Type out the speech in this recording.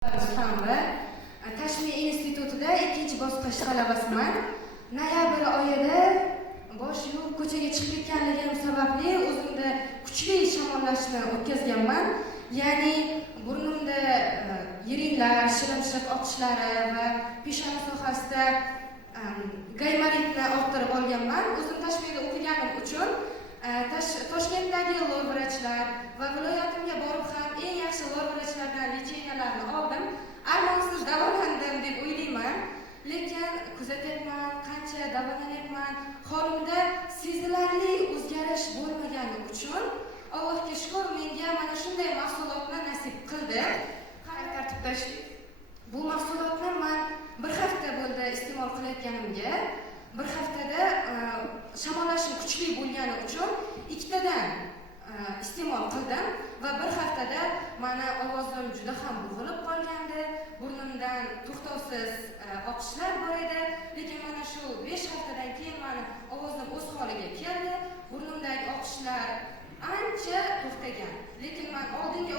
Fanlar Tashmiy institutida 2-bosqich talabasiman. Noyabr oyida bosh yuvib ko'chaga chiqib ketganligim sababli o'zimda kuchli shamollashni o'tkazganman. Ya'ni burnimda yiringlar, shilimshiq oqishlari va peshona sohasida gaymaritni orttirib olganman. O'zim Tashmiyda o'qiganim uchun Toshkentdagi lor vrachlar va viloyatimga borib ham eng yaxshi lor vrachlardan lecheniyalarni oldim. Armonsiz davolandim deb o'ylayman, lekin kuzatyapman, qancha davolanyapman, holimda sezilarli o'zgarish bo'lmagani uchun Allohga shukr, menga mana shunday mahsulotni nasib qildi. Qanday tartibda bu mahsulotni men bir hafta bo'ldi iste'mol qilayotganimga. Bir haftada shamollashim kuchli bo'lgani uchun 2 tadan iste'mol qildim va bir haftada meni ovozim juda ham bo'g'ilib qolgandi. Burnimdan to'xtovsiz oqishlar bor edi, lekin mana shu 5 haftadan keyin meni ovozim o'z holiga keldi. Burnimdagi oqishlar ancha to'xtagan. Lekin men oldingi